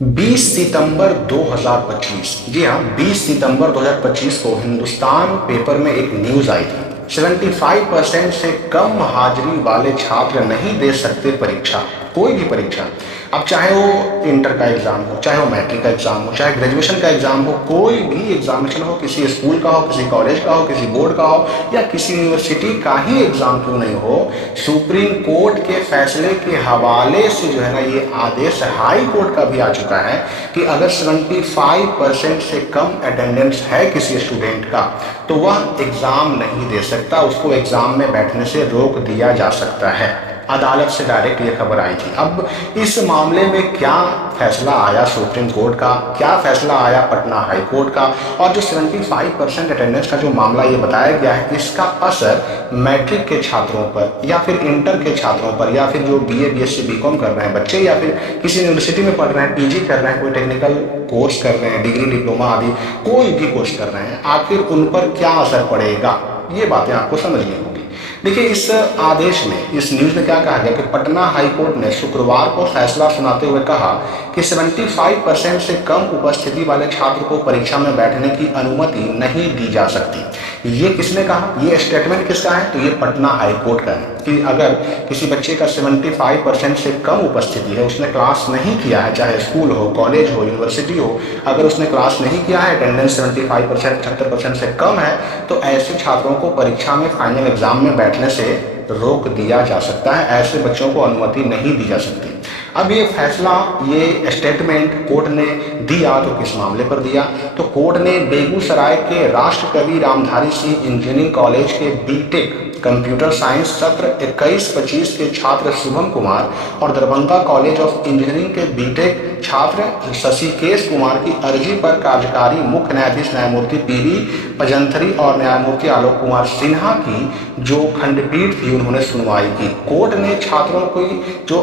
20 सितंबर 2025, जी हाँ, 20 सितंबर 2025 को हिंदुस्तान पेपर में एक न्यूज आई थी। 75% से कम हाजिरी वाले छात्र नहीं दे सकते परीक्षा, कोई भी परीक्षा। अब चाहे वो इंटर का एग्जाम हो, चाहे वो मैट्रिक का एग्जाम हो, चाहे ग्रेजुएशन का एग्जाम हो, कोई भी एग्जामिनेशन हो, किसी स्कूल का हो, किसी कॉलेज का हो, किसी बोर्ड का हो, या किसी यूनिवर्सिटी का ही एग्जाम क्यों नहीं हो, सुप्रीम कोर्ट के फैसले के हवाले से जो है ना, ये आदेश हाई कोर्ट का भी आ चुका है कि अगर 75% से कम अटेंडेंस है किसी स्टूडेंट का, तो वह एग्जाम नहीं दे सकता, उसको एग्जाम में बैठने से रोक दिया जा सकता है। अदालत से डायरेक्ट ये खबर आई थी। अब इस मामले में क्या फैसला आया सुप्रीम कोर्ट का, क्या फैसला आया पटना हाई कोर्ट का, और जो 75% अटेंडेंस का जो मामला ये बताया गया है, इसका असर मैट्रिक के छात्रों पर या फिर इंटर के छात्रों पर या फिर जो बीए बीएससी बीकॉम कर रहे हैं बच्चे, या फिर किसी यूनिवर्सिटी में पढ़ रहे हैं, पीजी कर रहे हैं, कोई टेक्निकल कोर्स कर रहे हैं, डिग्री डिप्लोमा आदि कोई भी कोर्स कर रहे हैं, आखिर उन पर क्या असर पड़ेगा, ये बातें आपको समझनी होगी। देखिए, इस आदेश में, इस न्यूज में क्या कहा गया कि पटना हाई कोर्ट ने शुक्रवार को फैसला सुनाते हुए कहा कि 75% से कम उपस्थिति वाले छात्र को परीक्षा में बैठने की अनुमति नहीं दी जा सकती। ये किसने कहा, ये स्टेटमेंट किसका है, तो ये पटना हाई कोर्ट का है कि अगर किसी बच्चे का 75% से कम उपस्थिति है, उसने क्लास नहीं किया है, चाहे स्कूल हो, कॉलेज हो, यूनिवर्सिटी हो, अगर उसने क्लास नहीं किया है, अटेंडेंस 75%, 76% से कम है, तो ऐसे छात्रों को परीक्षा में फाइनल एग्जाम में बैठने से रोक दिया जा सकता है, ऐसे बच्चों को अनुमति नहीं दी जा सकती। अब ये फैसला, ये स्टेटमेंट कोर्ट ने दिया तो किस मामले पर दिया, तो कोर्ट ने बेगूसराय के राष्ट्रकवि रामधारी सिंह इंजीनियरिंग कॉलेज के बीटेक कंप्यूटर साइंस सत्र 21-25 के छात्र शुभम कुमार और दरभंगा कॉलेज ऑफ इंजीनियरिंग के बीटेक छात्र शशिकेश कुमार की अर्जी पर कार्यकारी मुख्य न्यायाधीश न्यायमूर्ति पीवी पजंथरी और न्यायमूर्ति आलोक कुमार सिन्हा की जो खंडपीठ थी, उन्होंने सुनवाई की। कोर्ट ने छात्रों की जो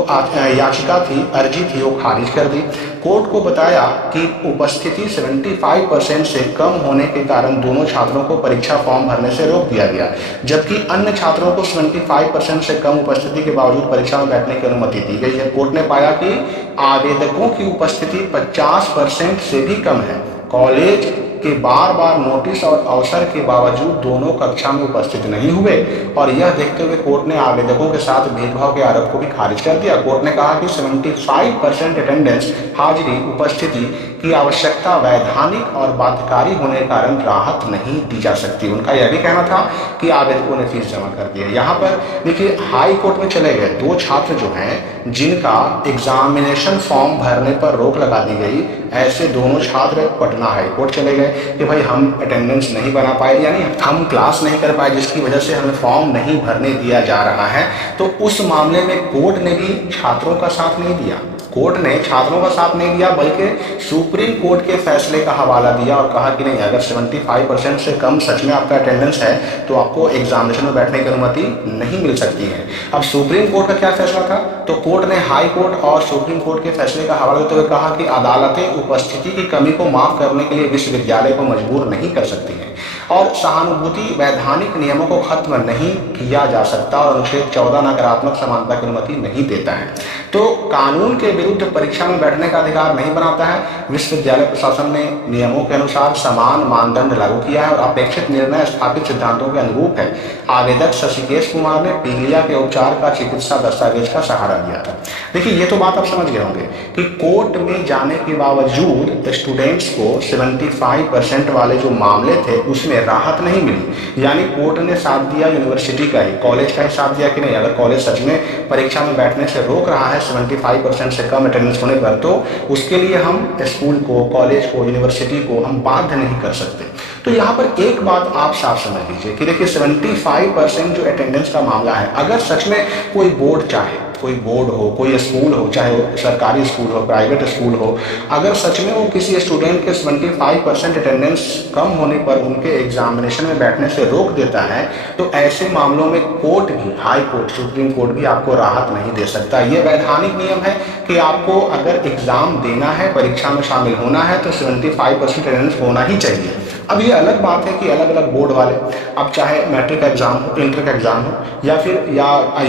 याचिका थी, अर्जी थी, वो खारिज कर दी। कोर्ट को बताया कि उपस्थिति 75% से कम होने के कारण दोनों छात्रों को परीक्षा फॉर्म भरने से रोक दिया गया, जबकि अन्य छात्रों को 75% से कम उपस्थिति के बावजूद परीक्षा में बैठने की अनुमति दी गई है। कोर्ट ने पाया कि आवेदकों की उपस्थिति 50% से भी कम है। कॉलेज के बार बार नोटिस और अवसर के बावजूद दोनों कक्षा में उपस्थित नहीं हुए, और यह देखते हुए कोर्ट ने आवेदकों के साथ भेदभाव के आरोप को भी खारिज कर दिया। कोर्ट ने कहा कि 75% अटेंडेंस, हाजिरी, उपस्थिति की आवश्यकता वैधानिक और बाध्यकारी होने के कारण राहत नहीं दी जा सकती। उनका यह भी कहना था कि आवेदकों ने फीस जमा कर दी है। यहाँ पर देखिए, हाई कोर्ट में चले गए दो छात्र जो हैं, जिनका एग्जामिनेशन फॉर्म भरने पर रोक लगा दी गई, ऐसे दोनों छात्र पटना हाई कोर्ट चले गए कि भाई हम अटेंडेंस नहीं बना पाए, यानी हम क्लास नहीं कर पाए, जिसकी वजह से हमें फॉर्म नहीं भरने दिया जा रहा है। तो उस मामले में कोर्ट ने भी छात्रों का साथ नहीं दिया, कोर्ट ने छात्रों का साथ नहीं दिया, बल्कि सुप्रीम कोर्ट के फैसले का हवाला दिया और कहा कि नहीं, अगर 75% से कम सच में आपका अटेंडेंस है तो आपको एग्जामिनेशन में बैठने की अनुमति नहीं मिल सकती है। अब सुप्रीम कोर्ट का क्या फैसला था, तो कोर्ट ने हाई कोर्ट और सुप्रीम कोर्ट के फैसले का हवाला देते हुए कहा कि अदालतें उपस्थिति की कमी को माफ करने के लिए विश्वविद्यालय को मजबूर नहीं कर सकती हैं, और सहानुभूति वैधानिक नियमों को खत्म नहीं किया जा सकता, और अनुच्छेद 14 नकारात्मक समानता की अनुमति नहीं देता है। तो कानून के विरुद्ध परीक्षा में बैठने का अधिकार नहीं बनाता है। विश्वविद्यालय प्रशासन ने नियमों के अनुसार समान मानदंड लागू किया है और अपेक्षित निर्णय स्थापित सिद्धांतों के अनुरूप है। आवेदक शशिकेश कुमार ने पीलिया के उपचार का चिकित्सा दस्तावेज का सहारा दिया था। देखिए, ये तो बात आप समझ गए होंगे कि कोर्ट में जाने के बावजूद स्टूडेंट्स को 75% वाले जो मामले थे उसमें राहत नहीं मिली, यानी कोर्ट ने साथ दिया यूनिवर्सिटी का ही, कॉलेज का ही साथ दिया कि नहीं, अगर कॉलेज सच में परीक्षा में बैठने से रोक रहा है 75% से कम अटेंडेंस होने पर, तो उसके लिए हम स्कूल को, कॉलेज को, यूनिवर्सिटी को हम बाध्य नहीं कर सकते। तो यहाँ पर एक बात आप साफ समझ लीजिए कि देखिए, 75% जो अटेंडेंस का मामला है, अगर सच में कोई बोर्ड चाहे, कोई बोर्ड हो, कोई स्कूल हो, चाहे वो सरकारी स्कूल हो, प्राइवेट स्कूल हो, अगर सच में वो किसी स्टूडेंट के 75% अटेंडेंस कम होने पर उनके एग्जामिनेशन में बैठने से रोक देता है, तो ऐसे मामलों में कोर्ट भी, हाई कोर्ट, सुप्रीम कोर्ट भी आपको राहत नहीं दे सकता। ये वैधानिक नियम है कि आपको अगर एग्जाम देना है, परीक्षा में शामिल होना है, तो 75% अटेंडेंस होना ही चाहिए। अब ये अलग बात है कि अलग अलग बोर्ड वाले, अब चाहे मैट्रिक का एग्जाम हो, इंटर का एग्जाम हो, या फिर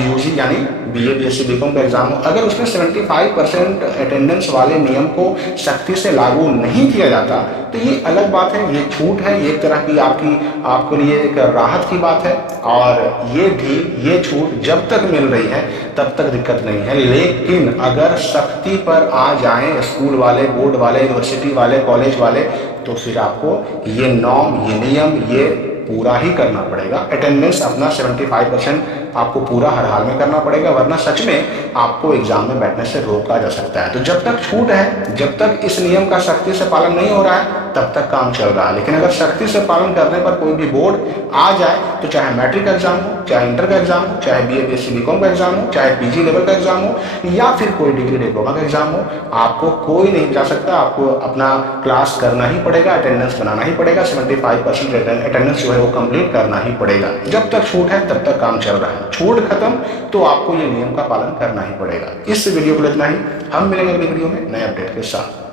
यूजी यानी बीए बीएससी बीकॉम का एग्जाम हो, अगर उसमें 75% अटेंडेंस वाले नियम को सख्ती से लागू नहीं किया जाता तो ये अलग बात है, ये छूट है, ये एक तरह की आपके लिए एक राहत की बात है। और ये छूट जब तक मिल रही है तब तक दिक्कत नहीं है, लेकिन अगर सख्ती पर आ जाएं स्कूल वाले, बोर्ड वाले, यूनिवर्सिटी वाले, कॉलेज वाले, तो फिर आपको ये नॉर्म, ये नियम, ये पूरा ही करना पड़ेगा। अटेंडेंस अपना 75% आपको पूरा हर हाल में करना पड़ेगा, वरना सच में आपको एग्जाम में बैठने से रोका जा सकता है। तो जब तक छूट है, जब तक इस नियम का सख्ती से पालन नहीं हो रहा है, तब तक काम चल रहा है। लेकिन अगर सख्ती से पालन करने पर कोई भी बोर्ड आ जाए, तो चाहे मैट्रिक का एग्जाम हो, चाहे इंटर का एग्जाम हो, चाहे बीए बीएससी बीकॉम का एग्जाम हो, चाहे पीजी लेवल का एग्जाम हो, या फिर कोई डिग्री डिप्लोमा का एग्जाम हो, आपको कोई नहीं बचा सकता। आपको अपना क्लास करना ही पड़ेगा, अटेंडेंस बनाना ही पड़ेगा, 75% अटेंडेंस जो है वो कंप्लीट करना ही पड़ेगा। जब तक छूट है तब तक काम चल रहा है, छूट खत्म तो आपको ये नियम का पालन करना ही पड़ेगा। इस वीडियो को इतना ही, हम मिलेंगे अगली वीडियो में नए अपडेट के साथ।